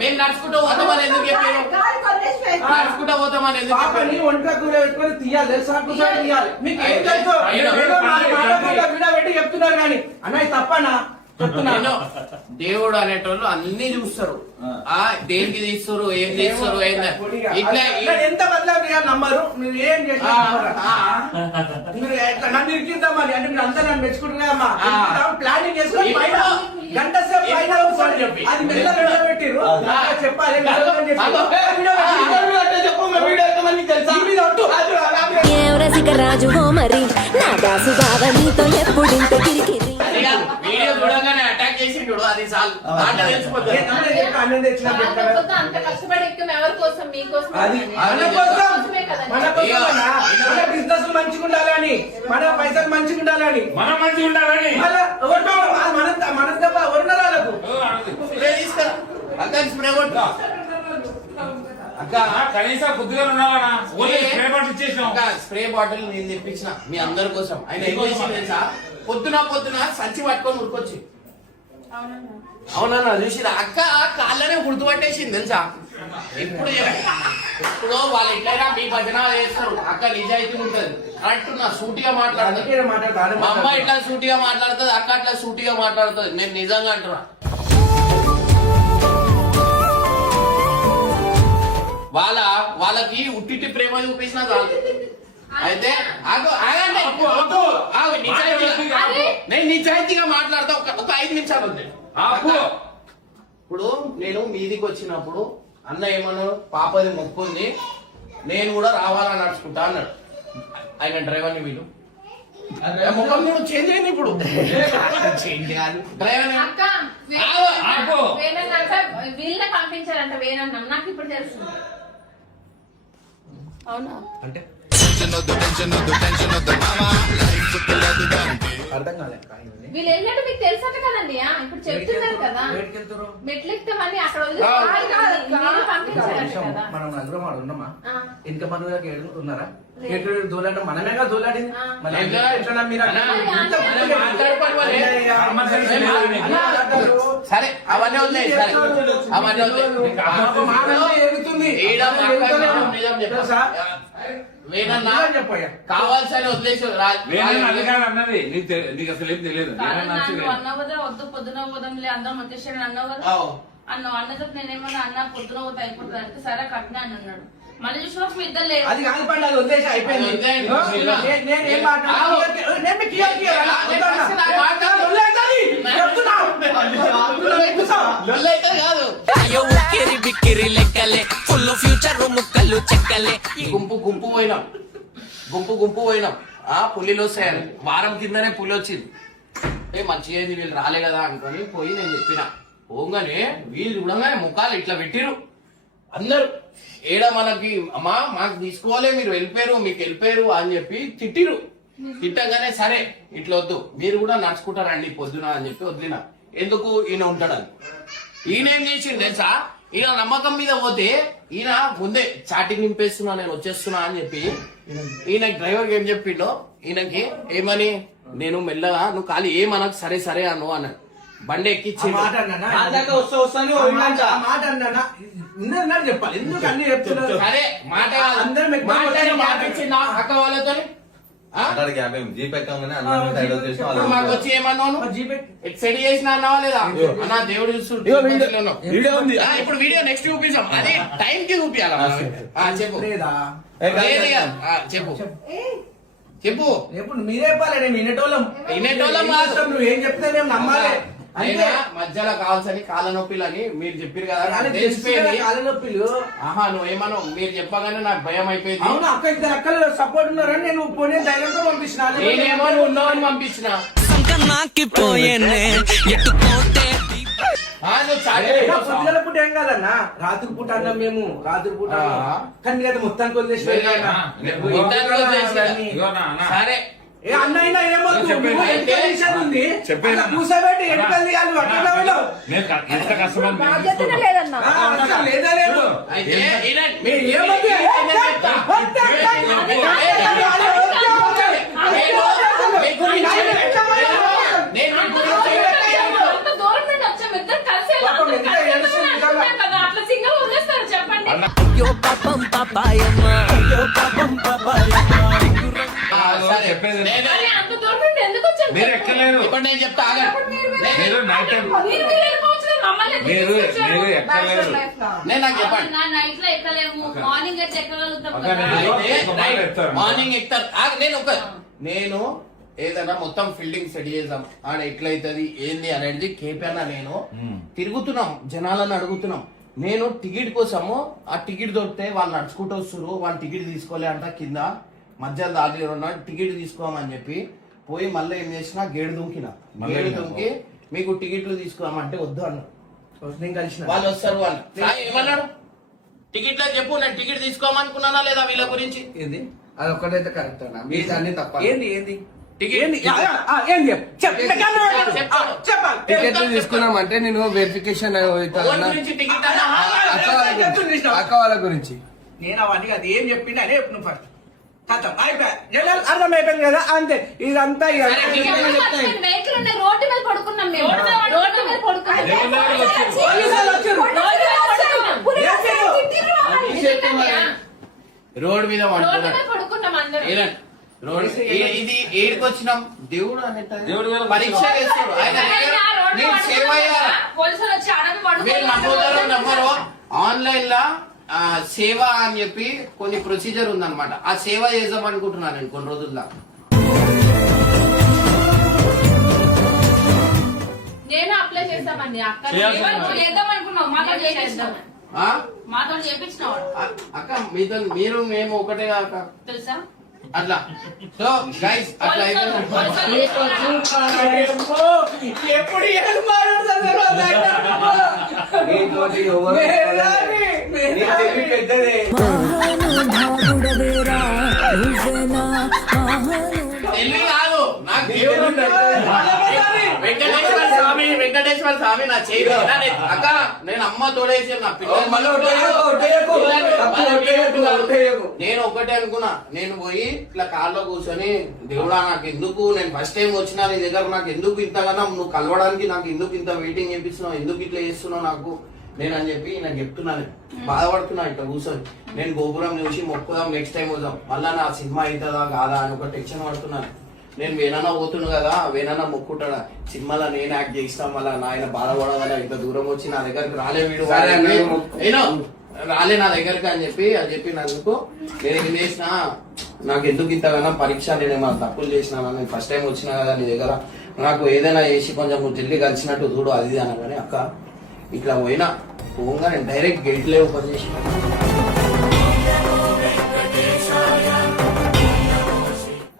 మేము నడుచుకుంటూ పోతామని ఎందుకు చెప్పారు? నడుచుకుంటూ పోతామని ఎందుకు చెప్పారు? పాపని ఒంట్లో కూర పెట్టుకొని తీయాలి, సాకుసారి తీయాలి. మీకు ఏం తెలుసు? ఏదో వీడియో పెట్టి చెప్తున్నారు కానీ అన్న ఇది తప్పనా చెప్తున్నాను. నేను దేవుడు అనేటోళ్ళు అన్ని చూస్తారు. దేనికి తీస్తారు, ఏం తీస్తారు, ఇట్లా ఎంత బదిలీ తీయాలి నంబరు మీరు ఏం చేసినా మీరు నన్ను ఇరికిద్దామని అంటే మీరు అంతా నన్ను మెచ్చుకుంటున్నారమ్మా. ప్లానింగ్ చేసుకొని పైన గంట సేపు పైన కూర్చోండి. అది మెల్ల పెట్టిర్రు చెప్పాలి. రాజు మరి నా దాసు బావ నీతో ఎప్పుడింత కిరికిరి వీడియో చూడగానే అటాక్ చేసిండు. అది చాలు, మాట తెలిసిపోతుంది. అంత కష్టపడి ఎక్కిన ఎవరి కోసం? మీకోసం. అది మన కోసమే కదండి. మన కోసమేనా? మన బిజినెస్ మంచిగా ఉండాలని, మన పైసలు మంచిగా ఉండాలని, మనం మంచిగా ఉండాలని. మన తప్ప ఎవరున్నారాలకు స్ప్రే తీసుకురా. అక్క స్ప్రే కొట్టు. అక్క కనీసం కొద్దిగా ఉండాలన్నా. ఓన్లీ స్ప్రే బాటిల్ ఇచ్చేసినాం. అక్క స్ప్రే బాటిల్ నేను తెప్పించిన మీ అందరి కోసం. ఆయన ఏం చేసింది తెలుసా? పొద్దున సంచి పట్టుకొని ఉరికొచ్చి అవునన్నా చూసిరా? అక్క కాళ్ళనే గుర్తుపట్టేసింది తెలుసా? ఇప్పుడు వాళ్ళు ఎట్లయినా మీ భజన చేస్తారు. అక్క నిజాయితీ ఉంటది, కరెక్ట్. నా సూటిగా మాట్లాడుతుంది. మా అమ్మ ఇట్లా సూటిగా మాట్లాడుతుంది, అక్క అట్లా సూటిగా మాట్లాడుతుంది. నేను నిజంగా అంటున్నా. వాళ్ళకి ఉట్టిటి ప్రేమ చూపించిన చాలు. అయితే నేను నిజాయితీగా మాట్లాడతా. ఒక 5 నిమిషాలు ఉంది. ఇప్పుడు నేను మీదికి వచ్చినప్పుడు అన్న ఏమన్నాడు? పాపది మొక్కుంది, నేను కూడా రావాలని నడుచుకుంటా అన్నాడు. ఆయన డ్రైవర్ని వీళ్ళు ముఖం కూడా చేంజ్ అయింది. ఇప్పుడు చేంజ్ కాదు డ్రైవర్. అక్క వీళ్ళ పంపించారంట వేరన్నాం. నాకు ఇప్పుడు తెలుస్తుంది. అవునా? అంటే అర్థం కాలే వీళ్ళు వెళ్ళినట్టు మీకు తెలుసట కదండి ఇప్పుడు చెప్తున్నారు కదా వెళ్తారు మెట్లు ఎక్కుతామని అక్కడ వదిలేసి పంపించారు కదా మనం నలుగురం వాడు ఉన్నామా ఆ. ఇంకా మన దగ్గర ఏడుగురు ఉన్నారా ఏడు దోలాట మనమేగా దోలాడింది మన ఎట్లా? ఎట్లా మీరు అన్నా, ఇంత అన్నా, ముందుగా మాట్లాడుకోవాలి మరి. మాట్లాడతారు. సరే అవన్నీ వదిలేయ్, సరే అవన్నీ వదిలేయ్. పాపం మాట్లాడితే ఏడుతుంది. ఈడ మాట్లాడినా నిజం చెప్పు. తెలుసా? వేణన్నా నిజం చెప్పయ్యా. కావాల్సిన వదిలేసి వేరే అధికారం అన్నది నీకు అసలు ఏం తెలియదు అన్నావు కదా వద్దు పొద్దున పోదాంలే అందరం వచ్చేసాడు అన్నావు కదా అన్నావు అన్నతో నేనేమన్నా అన్న పొద్దున పోతే అయిపోతుంది అంటే సరే కట్టినా అని అన్నాడు మళ్ళీ చూసినప్పుడు మీ ఇద్దరు లేదు అది కాదు పండి, అది వదిలేసి అయిపోయింది. అది వదిలేయండి. నేను ఏం మాట్లాడాను? నేను మీకు క్లియర్ క్లియర్ అలా వద్దన్నా. వదిలేయండి. చెప్తున్నా. లొల్లైతే కాదు గుంపు గుంపు పోయినాం గుంపు పోయినాం పులిలు వస్తాయని వారం కిందనే పులి వచ్చింది మంచిగా అయింది వీళ్ళు రాలే కదా అనుకొని పోయి నేను చెప్పిన పోగానే వీళ్ళు చూడగానే ముఖాలు ఇట్లా పెట్టిరు అందరు ఏడ మనకి అమ్మా మాకు తీసుకోవాలి మీరు వెళ్ళిపోయారు మీకు వెళ్ళిపోయారు అని చెప్పి తిట్టిరు తిట్టగానే సరే ఇట్లా వద్దు మీరు కూడా నడుచుకుంటారండి పొద్దున అని చెప్పి వదిలిన ఎందుకు ఈయన ఉంటాడని ఈయన ఏం చేసిండు తెలుసా ఈయన నమ్మకం మీద పోతే ఈయన ముందే చాటింగ్ నింపేస్తున్నా నేను వచ్చేస్తున్నా అని చెప్పి ఈయన డ్రైవర్ ఏం చెప్పిండో ఈయనకి ఏమని నేను మెల్లగా నువ్వు ఖాళీ ఏమనకు సరే సరే అను అన్నాడు బండి ఎక్కిచ్చి ఆ మాట అన్నానా? నా దాకా వస్తా వస్తాను ఆ మాట అన్నానా? ఇందరు చెప్పాలి ఎందుకు అన్ని చెప్తున్నారు సరే మాట కాదు. అందరం మీకు మాట్లాడి మాట మాటిచ్చిందా అక్క వాళ్ళతో అక్కడికి యాభై జీప్ ఎక్కగానే అన్న సైడ్ వచ్చేసి ఇప్పుడు మాకు వచ్చి ఏమన్నావు మా జీపే సెట్ చేసిన అన్నావా లేదా అన్నా దేవుడు చూస్తుంటే వీడియో ఉంది ఇప్పుడు వీడియో నెక్స్ట్ చూపించాం అదే టైం కి చూపించాలా చెప్పు లేదా లేదు ఇక. చెప్పు చెప్పు ఎప్పుడు మీరే చెప్పాలి నేను వినేటోళ్ళం వినేటోళ్ళం ఏం కాదు. చేస్తాం, నువ్వు ఏం చెప్తే మేము నమ్మాలి అంతే అయినా మధ్యలో కావాల్సని కాళ్ళ నొప్పిలు అని మీరు చెప్పారు కదా నాకు తెలిసిపోయింది కాళ్ళ నొప్పులు ఆహా నువ్వేమను మీరు చెప్పగానే నాకు భయం అయిపోయింది అవును అక్క ఇద్దరు అక్కలు సపోర్ట్ ఉన్నారని నేను పోనీ ధైర్యంతో పంపించిన నేనేమో నువ్వు ఉన్నావని పంపించిన నువ్వు చాటి పొద్దుగల పూట ఏం కాదన్నా రాత్రి పూట అన్నాం మేము రాత్రి పూట అన్నాం. కానీ మీరైతే మొత్తానికి వదిలేసి వెళ్ళారా? ఇద్దరు రోజులు చేసినా. ఇదిగో నా అన్న. సరే ఏ అన్నైనా ఏమవుతుంది చెప్పేది నువ్వు ఎంత అయితే విషయం ఉంది చెప్పేది అట్లా కూర్చోబెట్టి ఎన్నికలు తీయాలి అట్లా వెళ్ళావు. నేను ఎంత కష్టపడి బాధ్యతనే లేదన్నా ఆ, అట్లా లేదా లేదు అయితే ఈయన- మీరు ఏమవుతుంది? నేను చెప్తా. మీ గురించి నేను మీ గురించి అంత దూరం నుండి వచ్చాము ఇద్దరు కలిసి పాపం ఎంత ఏడుస్తుంది నిజంగా. కదా అట్లా సింగల్ వదిలేస్తారు చెప్పండి సరే. చెప్పేది నేను- కానీ అంత దూరం నుండి ఎందుకు వచ్చాము మీరు ఎక్కలేరు ఇప్పుడు నేను చెప్తా ఆగండి. మీరు నైట్ టైం మీరు వెళ్ళిపోవచ్చు కదా, మమ్మల్ని ఎందుకు మీరు తీసుకొచ్చారు? మీరు ఎక్కలేరు నేను నాకు చెప్పండి నా నైట్ లో ఎక్కలేము మార్నింగ్ అయితే ఎక్కగలుగుతాం ఒక కదా నేను- అయితే ఒక మాట చెప్తాను. మార్నింగ్ ఎక్కుతారు నేను ఏదైనా మొత్తం ఫీల్డింగ్ సెట్ చేద్దాం ఆడ ఎట్లయితది ఏంది అనేది కేపీఆర్ నేను తిరుగుతున్నాం జనాలను అడుగుతున్నాం నేను టికెట్ కోసము ఆ టికెట్ దొరికితే వాళ్ళు నడుచుకుంటూ వస్తున్నారు వాళ్ళు టికెట్ తీసుకోలే అంట కింద మధ్యలో దాగి ఉన్నాడు టికెట్ తీసుకోమని చెప్పి పోయి మళ్ళీ ఏం చేసినా గేడు దుంకిన గేడు దుంకి మీకు టికెట్లు తీసుకోమంటే వద్దు అన్న నేను కలిసిన వాళ్ళు వస్తారు వాళ్ళు ఏమన్నాడు టికెట్లో చెప్పు నేను టికెట్ తీసుకోమనుకున్నానా లేదా వీళ్ళ గురించి ఏంది అది ఒక్కటైతే కరెక్ట్ అన్న మీరు అన్ని తప్ప ఏంది ఏంది టికెట్ ఏంది ఏంది చెప్పు చెప్పాలి టికెట్లు తీసుకున్నామంటే నేను వెరిఫికేషన్ ఓన్ గురించి టికెట్ అన్నా అక్క వాళ్ళ గురించి నేను అవన్నీ అది ఏం చెప్పింది అదే నువ్వు ఫస్ట్ ఖతం అయిపోయా అర్థం అయిపోయింది కదా అంతే ఇదంతా ఇక సరే, టికెట్ వెహికల్ ఉన్నాయి రోడ్డు మీద పడుకున్నాం మేము రోడ్డు మీద పడుకున్నాం దేవుని దగ్గరికి వచ్చారు. పోలీసులు వచ్చారు. రోడ్ మీద రోడ్డు వండుకున్నాడు మీద పడుకున్నాం అందరం ఏలండి. రోడ్ ఇది ఏడికి వచ్చినాం దేవుడు దేవుడి మీద పరీక్ష చేస్తాడు ఆయన నేను సేవ అయ్యారా పోలీసులు వచ్చి అడవి మీరు నమ్ముతారో నమ్మరో ఆన్లైన్ లా సేవ అని చెప్పి కొన్ని ప్రొసీజర్ ఉందన్నమాట ఆ సేవ చేద్దాం అనుకుంటున్నాను నేను కొన్ని రోజుల్లో నేను అప్లై చేస్తామండి అక్క చేద్దాం అనుకున్నాం మాతో చేపించినావు ఆ? మాతో చేపించినావు అక్క మీతో మీరు మేము ఒకటే కాక తెలుసా అట్లా సో గైస్ అట్లా అయితే ఎప్పుడు ఏం మాట్లాడుతున్నారు నీతోటి ఎవరు నీ తెలివి పెద్దదే. తెలివి కాదు నాకు దేవుడు ఉంటాడు. వెంకటేశ్వర స్వామి నా చేయి మీద అక్క నేను అమ్మ తోడేసి నా మళ్ళీ ఒట్టేయకు. తప్పు ఒట్టేయకు. నేను ఒకటే అనుకున్నా, నేను పోయి ఇట్లా కాల్లో కూర్చొని దేవుడా నాకు ఎందుకు, నేను ఫస్ట్ టైం వచ్చినా నీ దగ్గర, నాకు ఎందుకు ఇంతగానో నువ్వు కలవడానికి నాకు ఎందుకు ఇంత వెయిటింగ్ చేపిస్తున్నావు, ఎందుకు ఇట్లా చేస్తున్నావు నాకు నేను అని చెప్పి నాకు చెప్తున్నాను. బాధపడుతున్నా ఇట్లా కూర్చొని. నేను గోపురం చూసి మొక్కుదాం, నెక్స్ట్ టైం వద్దాం, మళ్ళా నా సినిమా అవుతుందా కాదా అని ఒక టెన్షన్ పడుతున్నాను. నేను వేనన్నా పోతున్నా కదా, వేనన్నా మొక్కుంటాడా, సినిమాలో నేను యాక్ట్ చేయిస్తాం, మళ్ళా నాయన బాధపడగల ఇంత దూరం వచ్చి నా దగ్గరికి రాలే వీడు రాలే నా దగ్గరికి అని చెప్పినందుకు నేను ఏం చేసిన, నాకు ఎందుకు ఇంతగానో పరీక్ష, నేను ఏమైనా తప్పులు చేసినా, నేను ఫస్ట్ టైం వచ్చినా కదా నీ దగ్గర, నాకు ఏదైనా చేసి కొంచెం జల్లి కలిసినట్టు చూడు అది అనగానే అక్క ఇట్లా పోగా నేను డైరెక్ట్ గేట్లే ఓపెన్ చేసిన.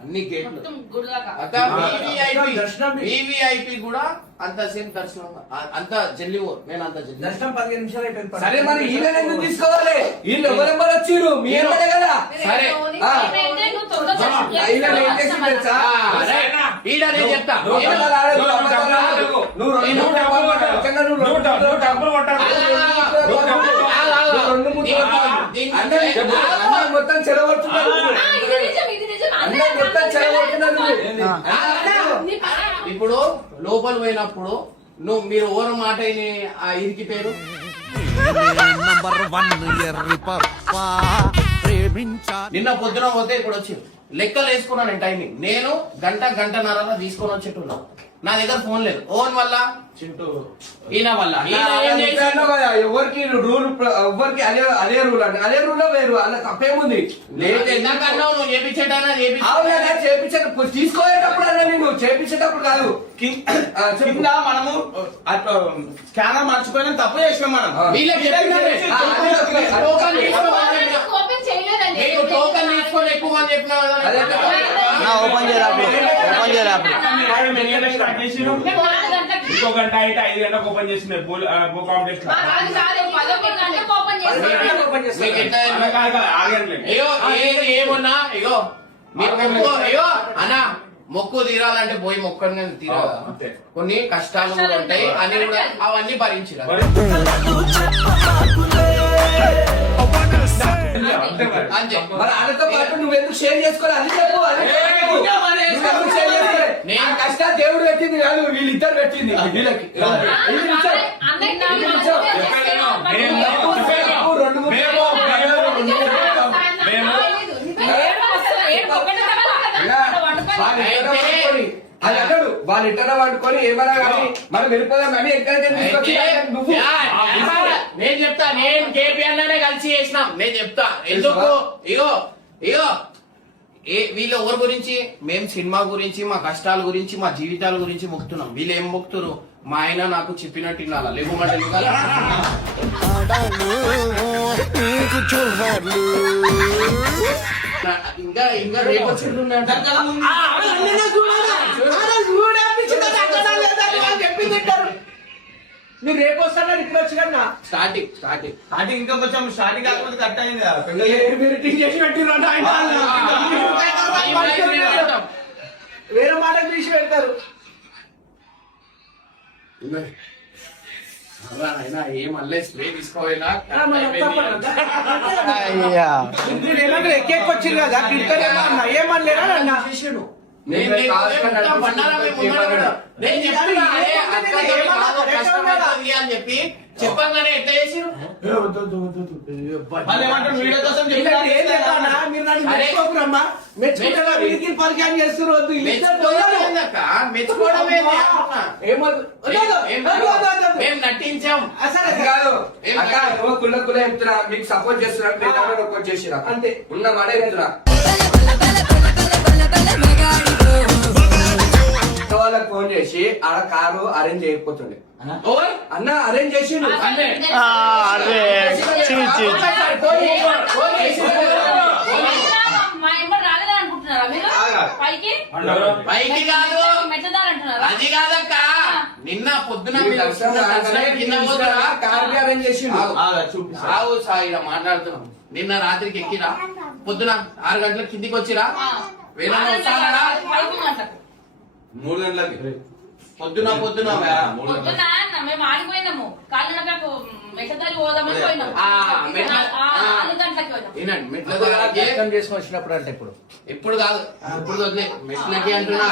అన్ని గేట్లు మొత్తం గుడి దాకా. అక్క వివిఐపి కూడా అంత సేమ్ దర్శనం, అంత జల్లి నేను అంత జల్లి దర్శనం 15 నిమిషాలు అయిపోయింది. సరే మరి వీళ్ళని ఎందుకు తీసుకోవాలి? వీళ్ళు ఎవరెవరు వచ్చిర్రు? మీరు కదా. సరే ఏమైంది? నువ్వు తొందరగా చెప్పు. వీళ్ళని ఏం చేసి తెలుసా? ఈడ నేను చెప్తా. నువ్వు అబద్ధాలు ఆడకు, అబద్ధాలు ఆడకు. నువ్వు రెండు డబ్బులు కొట్టావు. నువ్వు డబ్బులు కొట్టావు. రెండు ముద్దలు కొట్టావు. అందరూ మొత్తం చెడగొడుతున్నారు. ఇది నిజం, ఇది నిజం. అందరూ మొత్తం చెడగొడుతున్నారు. ఇప్పుడు లోపల పోయినప్పుడు మీరు ఓవర్ మాట అయిన ఆ ఇరికి పేరు నిన్న పొద్దున పోతే ఇప్పుడు వచ్చి లెక్కలు వేసుకున్నాను నేను టైమింగ్. నేను గంటన్నరలో తీసుకొని వచ్చేట్టున్నా. నా దగ్గర ఫోన్ లేదు. ఓన్ వల్ల ఈయన వల్ల ఎవరికి రూల్, ఎవరికి అదే రూల్ అండి. అదే రూల్ వేరు, అలా తప్పేముంది? ఎందుకన్నావు నువ్వు చేపించేటైనా చేపించే తీసుకోయేటప్పుడు అన్నా నేను చేపించేటప్పుడు కాదు. కింద మనము స్కానర్ మర్చిపోయినా తప్పు చేసినాం మనం. వీళ్ళకి ఓపెన్ చేయలేదండి. టోకన్ తీసుకొని ఎక్కువ అని చెప్పినా ఓపెన్ చేయాలి. మేము 4 గంటలకి. ఇంకో గంట అయితే 5 గంటలకు ఓపెన్ చేసింది కాంపిటీషన్. కాదు, 11 గంటలకు ఓపెన్ చేసి మీకు ఎట్లా ఏమన్నా ఇగో మీరు అయ్యో అన్నా మొక్కు తీరాలంటే పోయి మొక్కని తీరాలి. కొన్ని కష్టాలు కూడా ఉంటాయి అని కూడా అవన్నీ భరించారు. అంతే మరి వాళ్ళతో పాటు నువ్వు ఎందుకు షేర్ చేసుకోవాలి? అది చెప్పు. నేను కష్టాలు దేవుడు పెట్టింది కాదు, వీళ్ళిద్దరు పెట్టింది. వీళ్ళకి అది అన్నాడు. వాళ్ళు ఇట్టన వండుకొని ఏమన్నా కానీ మనం వెళ్ళిపోదాం కానీ ఎక్కడికైనా తీసుకొచ్చి నువ్వు నేను చెప్తా, నేను కేపీఆర్ లోనే కలిసి చేసినాం. నేను చెప్తా ఎందుకు. ఇగో వీళ్ళ ఎవరి గురించి, మేము సినిమా గురించి, మా కష్టాల గురించి, మా జీవితాల గురించి మొక్కుతున్నాం. వీళ్ళు ఏం మొక్కుతున్నారు? మా ఆయన నాకు చెప్పినట్టు వినాలా, లేకపోతే ఇంకా రేపు వచ్చిండు నువ్వు రేపు వస్తాను ఇప్పుడు వచ్చి కన్నా స్టార్టింగ్ ఇంకా కొంచెం స్టార్టింగ్ కాకపోతే కట్ అయింది కదా. చేసి పెట్టిర్రు వేరే మాట తీసి పెడతారు. ఏమల్లే స్ప్రే తీసుకోవాలా ఎక్కొచ్చింది కదా ఏమనలేరా అన్న అని చెప్పి చెప్పంగానే ఎట్లా చేసిరు. వీడియో కోసం పరిచయం చేస్తున్నారు. మేము నటించాం కాదు. అక్క నువ్వు కుళ్ళ చెప్తున్నా, మీకు సపోర్ట్ చేస్తున్నా, చేసిరా అంతే ఉన్న మాట చెప్తున్నా. వాళ్ళకి ఫోన్ చేసి ఆడ కారు అరేంజ్ చేయకపోతుండే అన్న అరేంజ్ చేసి మా ఎమ్మ రాలేదా అనుకుంటున్నాను. అనుకుంటున్నారా మీరు పైకి పైకి కాదు మెట్టదారు అంటున్నారా అది కాదక్క నిన్న పొద్దున ఈ మీరు దర్శనం రాగానే కింద పోతారా? కార్కి అరేంజ్ చేసిండు. ఆగు సాయి మాట్లాడుతున్నాం. నిన్న రాత్రికి ఎక్కిరా పొద్దున 6 గంటలకు కిందికి వచ్చిరా వేరే వస్తారా? 5 గంటలకు 3 గంటలకి పొద్దున పొద్దున మేము ఆడిపోయినాము కాళ్ళకు మెట్టదారి పోదామని పోయినాము ఆ, మెట్ల- 4 గంటలకు పోయినాము. వినండి మెట్ల దగ్గరికి దర్శనం చేసుకొని వచ్చినప్పుడు అంటే ఇప్పుడు ఇప్పుడు కాదు ఇప్పుడు వదిలే మెట్లకి అంటున్నా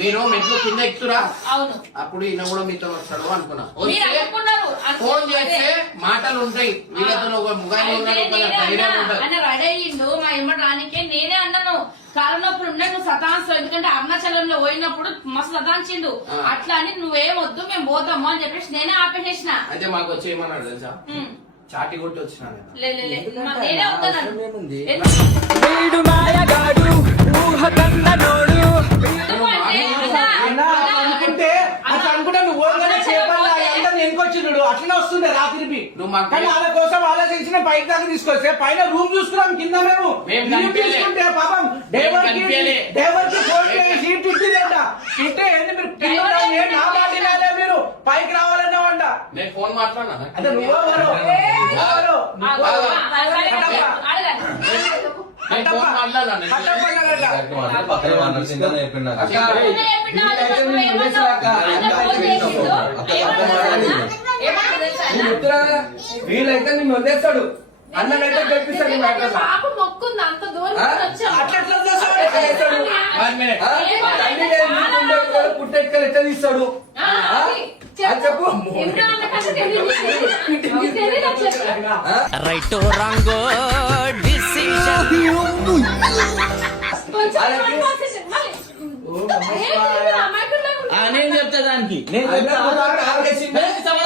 మీరు మెట్లు కింద ఎక్కుతురా అవును అప్పుడు ఈయన కూడా మీతో వస్తాడు అనుకున్నా మీరు వస్తే అనుకున్నారు ఫోన్ చేస్తే మాటలు ఉంటాయి వీళ్ళతో ఒక ముగాయి ఉన్నాడు ఒక ధైర్యం ఉంటుంది అన్న రెడీ అయ్యిండు మా ఎమ్మటి రానికే నేనే అన్నాను కాలం నొప్పులు ఉన్నాయి నువ్వు సతాంశం ఎందుకంటే అరుణాచలంలో పోయినప్పుడు మస్తు సతాంచిండు అట్లా అని నువ్వేం వద్దు మేము పోతాము అని చెప్పేసి నేనే ఆపేసేసిన అయితే మాకు వచ్చి ఏమన్నాడు తెలుసా చాటి కొట్టి వచ్చినా నేను. నేనే వద్దన్నాను అనుకుంటే అట్లా అనుకుంటే నువ్వు ఓన్గానే చేపల్లా అందరిని ఎన్కొచ్చినాడు అట్లనే వస్తుండే రాత్రికి నువ్వు మాకు కానీ వాళ్ళ కోసం ఆలోచించిన పైకి దాకా తీసుకొస్తే పైన రూమ్ చూసుకున్నాం కింద మేము మేము రూమ్ కనిపించలే. తీసుకుంటే పాపం కనిపించలే. డ్రైవర్కి ఫోన్ చేసి సీట్ ఇచ్చిందంట ఇట్టే ఏంది మీరు కింద నేను నా మాట వినాలే మీరు పైకి రావాలన్నావంట నేను ఫోన్ మాట్లాడినా అంటే నువ్వెవరు? నువ్వెవరు? నేను ఫోన్ మాట్లాడినా కట్టపడ్డాడట. పక్కన మాట్లాడుతుందా చెప్పిండు నాకు. వీళ్ళైతే నిన్ను వదిలేస్తాడు అన్ననైతే గెలిపిస్తాడు నీ మ్యాటర్ లో. పాప మొక్కుంది అంత దూరం వచ్చాం అట్లా ఎట్లా చేస్తావు? ఎట్లా చేస్తాడు? వన్ మినిట్ ఆ? తల్లి లేని నీకు ఉండే ఎత్తుకోడు, పుట్టెత్తుకోడు, ఎట్లా తీస్తాడు ఆ? అది చెప్పు ఆ? రైట్ రాంగో డిసిషన్ నేను చెప్తా దానికి అన్న పోతాడు, ఆగేసిండు.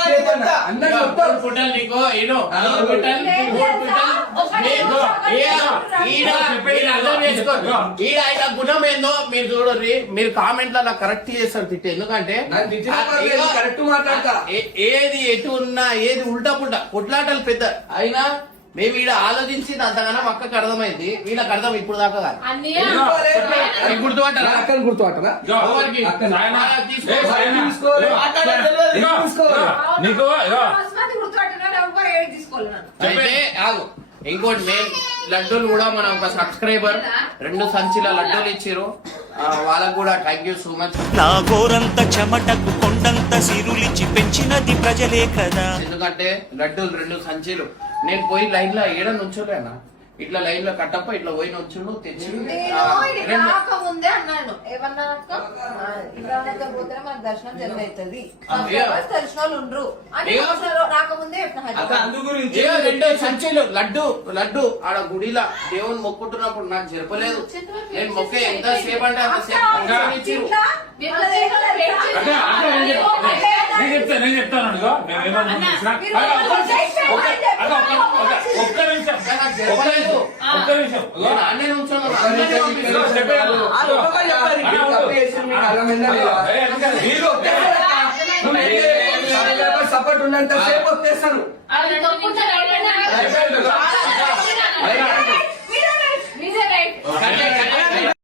చేతున్నా. అన్న చెప్తాడు. పుట్టాలి నీకో ఏదో పుట్టాలి ఈడ ఆయన గుణం ఏందో మీరు చూడండి మీరు కామెంట్లలో కరెక్ట్ చేస్తారు తిట్టే ఎందుకంటే నన్ను తిట్టినా పర్లేదు, కరెక్ట్ మాట్లాడతా. ఏది ఎటు ఉన్నా ఏది ఉల్టా పుల్టా కొట్లాటలు పెద్ద అయినా మేము ఈడ ఆలోచించింది అంతగానో అక్కకి అర్థమైంది వీళ్ళకి అర్థం ఇప్పుడు దాకా కాదు అన్నయ్య మీకు గుర్తుపట్టారా అక్కని గుర్తుపట్టరా? ఎవరికి? సాయనా. తీసుకో. తీసుకోవాలి. తీసుకోవాలి. నీకు అయితే ఆగు ఇంకోటి మెయిన్ లడ్డూలు కూడా మనం ఒక సబ్స్క్రైబర్ 2 సంచుల లడ్డూలు ఇచ్చారు వాళ్ళకు కూడా థ్యాంక్ యూ సో మచ్. నా గోరంత చెమటకు కొండంత సిరులిచి పెంచినది ప్రజలే కదా. ఎందుకంటే లడ్డూలు 2 సంచులు నేను పోయి లైన్ లో ఏడ నుంచోలేనా ఇట్లా లైన్ లో కట్టప్ప ఇట్లా పోయి నుంచుండు తెచ్చి ముందే అన్నాను ఏమన్నా పోతే మనకు దర్శనం జరుగుతుంది తెలిసిన వాళ్ళు ఉండరు అని రాకముందే ఏ 2 సంచులు లడ్డు ఆడ గుడిలా దేవుని మొక్కుంటున్నప్పుడు నాకు జరపలేదు నేను మొక్కే ఎంత సేపు అంటే అంతసేపు ఇచ్చిర్రు. నేను చెప్తాను అడుగు. నేను ఏమన్నా చేసినా? ఒక్క నిమిషం నాకు జరపలేదు ఒక్క నిమిషం నేను అన్నే నుంచున్నాను. అన్నే పంపిస్తాను. వాళ్ళు ఒక్కొక్కరు చెప్పారు, మీరు తప్పు చేసిండ్రు, మీకు అర్థమైందా లేదా? మీరు ఒప్పేస్తారా? నువ్వు ఏం చేయాలి? సపోర్ట్ ఉన్నంత సేపు ఒప్పేస్తాను. అది తప్పుంటే రైట్ అయిపోయింది.